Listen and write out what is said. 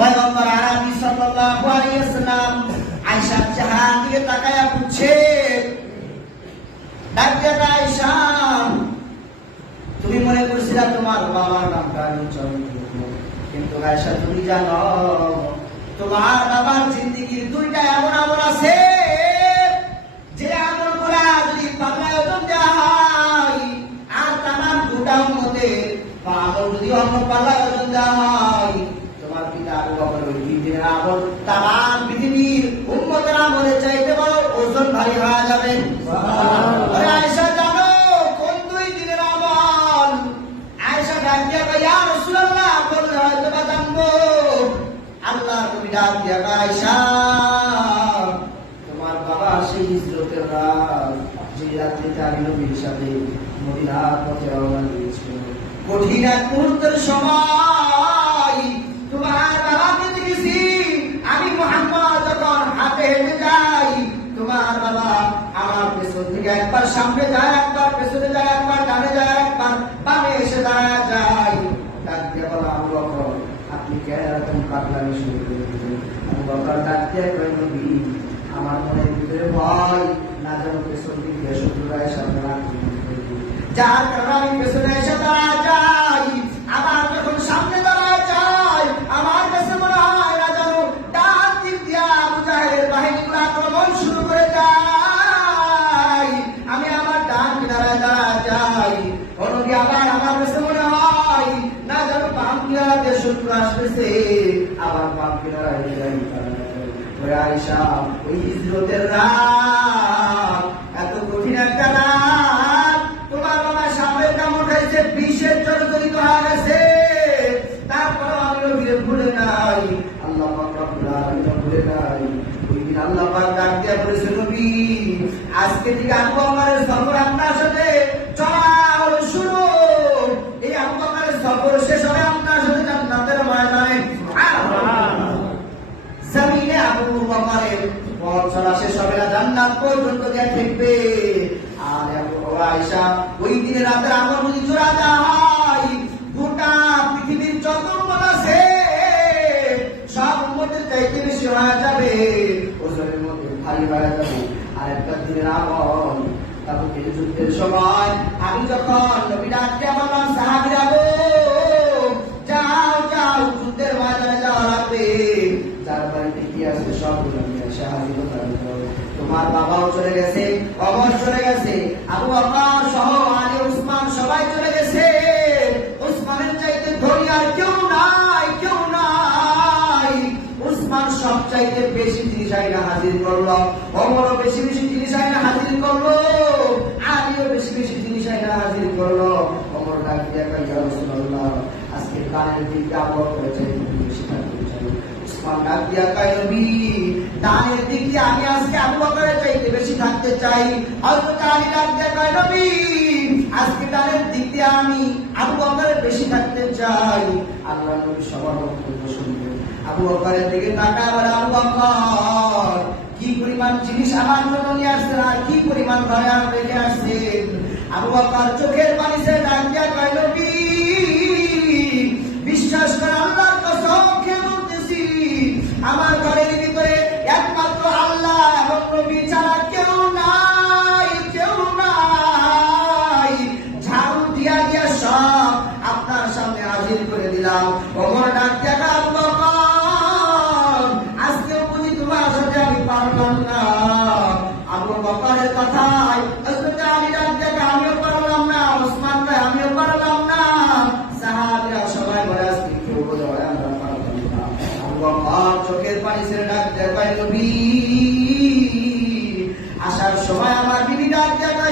পয়গম্বর আরবি সাল্লাল্লাহু আলাইহি ওয়াসাল্লাম আয়েশার চেহারা দিকে তাকায়া বলছে, ডাকিয়া আয়েশা, তুমি মনে করছিলা তোমার বাবার নামটা আমি উচ্চারণ করব, কিন্তু আয়েশা তুমি জানো তোমার বাবার জিন্দেগির দুইটা এমন আমল আছে যে আমলগুলা যদি পাল্লায় ওজন দেওয়া হয় আর তামাম গোটা উম্মতের বা আমল যদি অন্য পাল্লায় ওজন দেওয়া হয়, তোমার পিতা আবু বকর ওই দুই দিনের আমল তামাম পৃথিবীর উম্মতের আমলের চাইতে বড় ওজন ভারী হয়ে যাবে। আয়েশা জানো কোন দুই দিনের আমল? আয়েশা ডাক দিয়া কয়, ইয়া রাসূলুল্লাহ, বললে হয়তো বা জানবো। আল্লাহ নবী ডাক দিয়া কয়, আয়েশা, তোমার বাবা সেই হিজরতের রাত, যে রাত্রিতে আমি নবীর সাথে মদিনার পথে রওনা দিয়েছিল, কঠিন এক মুহূর্তের সময় তোমার বাবাকে দেখেছি আমি মুহাম্মদ যখন হাতে হেঁটে যাই, তোমার বাবা আমার পেছন থেকে একবার সামনে যায়, একবার পেছনে যায়, একবার ডানে যায়, একবার বামে এসে দাঁড়ায় যায়। ডাক দিয়ে বলো, আবু বকর, আপনি কেন এরকম পাগলামি শুরু করে দিলেন? আবু বকর ডাক দিয়ে কয়, নবী, আমার মনের ভিতরে ভয় না যেন পেছন দিকে শত্রুরা এসে যার কারণে আমি পেছনে এসে দাঁড়ায় যাই, আবার যখন সামনে দাঁড়ায় যাই আমার কাছে মনে হয় না যেন ডান দিক দিয়া আবু জাহেলের বাহিনীগুলো আক্রমণ শুরু করে যায়। আমি আমার ডান কিনারায় দাঁড়ায় যাই, অন্যদিকে আবার আমার কাছে মনে হয় না যেন বাম কিনারাতে শত্রু আসতেছে, আবার বাম কিনারায় যাই। আয়েশা, ওই হিজরতের রাত এত কঠিন একটা রাত, তোমার বাবা সাপের কামড় খাইছে, বিষের জর্জরিত হয়ে গেছে, তারপর আমি নবীরে ভুলে নাই, আল্লাহ পাক রব্বুল আলামিন ভুলে নাই। ওই দিন আল্লাহ পাক ডাক দিয়া বলেছে, নবী, আজকে থেকে আবু বকরের সফর আপনার সাথে চলা হলো শুরু। এই আবু বকরের সফর শেষ হবে আপনার সাথে জান্নাতের ময়দানে। জমিনে আবু বকরের পথ চলা শেষ হবে না, জান্নাত পর্যন্ত যা থাকবে। আর আয়েশা, ওই দিনের রাতের আমল যদি জোড়া দেওয়া হয়, গোটা পৃথিবীর যত উম্মত আছে সব উম্মতের চাইতে বেশি হয়ে যাবে, ওজনের মধ্যে ভারী হয়ে যাবে। আর একটা দিনের আমল, তাবুকের যুদ্ধের সময় আমি যখন নবী ডাক দিয়া বললাম, সাহাবীরা গো, যাও যাও, যুদ্ধের ময়দানে যাওয়া লাগবে, যার বাড়িতে কি আছে সবগুলো নিয়ে এসে হাজির হতে হবে। তোমার বাবাও চলে গেছে, ওমর চলে গেছে, আবু বকর সহ আলী, উসমান সবাই চলে গেছে। উসমানের চাইতে ধনী আর কেউ নাই, কেউ নাই। উসমান সব চাইতে বেশি জিনিস আইনা হাজির করলো, ওমরও বেশি বেশি জিনিস আইনা হাজির করলো, আলীও বেশি বেশি জিনিস আইনা হাজির করলো। ওমর ডাক দিয়া কয়, ইয়া রাসূলুল্লাহ, আজকে দানের দিকে আমল করে চাই বেশি থাকতে চাই। উসমান ডাক দিয়া কয়, নবী, দানের দিকে আমি আজকে আবু বকরের চাইতে বেশি থাকতে চাই। হযরত আলী ডাক দিয়া কয়, নবী, আজকে দানের দিকে আমি আবু বকরের বেশি থাকতে চাই। আল্লাহর নবী সবার বক্তব্য শুনলেন, আবু বকরের দিকে তাকায়, বলে, আবু বকর, কি পরিমাণ জিনিস আমার জন্য নিয়ে আসছেন, আর কি পরিমাণ দয়া রেখে আসছেন। আবু বকর চোখের পানি ছেড়ে ডাক দিয়া কয়, নবী, বিশ্বাস করে আল্লাহর কসম খেয়ে বলতেছি, আমার ঘরের ভিতরে একমাত্র আল্লাহ এবং নবী ছাড়া কেউ নাই, কেউ নাই। ঝাড়ু দিয়া দিয়া সব আপনার সামনে হাজির করে দিলাম। ওমর ডাক দিয়া কয়, আবু বকর, আজকেও বুঝি তোমার সাথে আমি পারলাম না। আবু বকরের কথায় হযরত আলী ডাক দিয়া কয়, আমিও পারলাম না। উসমান কয়, আমিও পারলাম না। সাহাবীরা সবাই বলে, আজকে কেউ বলে আমরা পারলাম না। আবু বকর চোখের পানি ছেড়ে ডাক দিয়া কয়, নবী, আসার সময় আমার বিবি ডাক দিয়া কয়,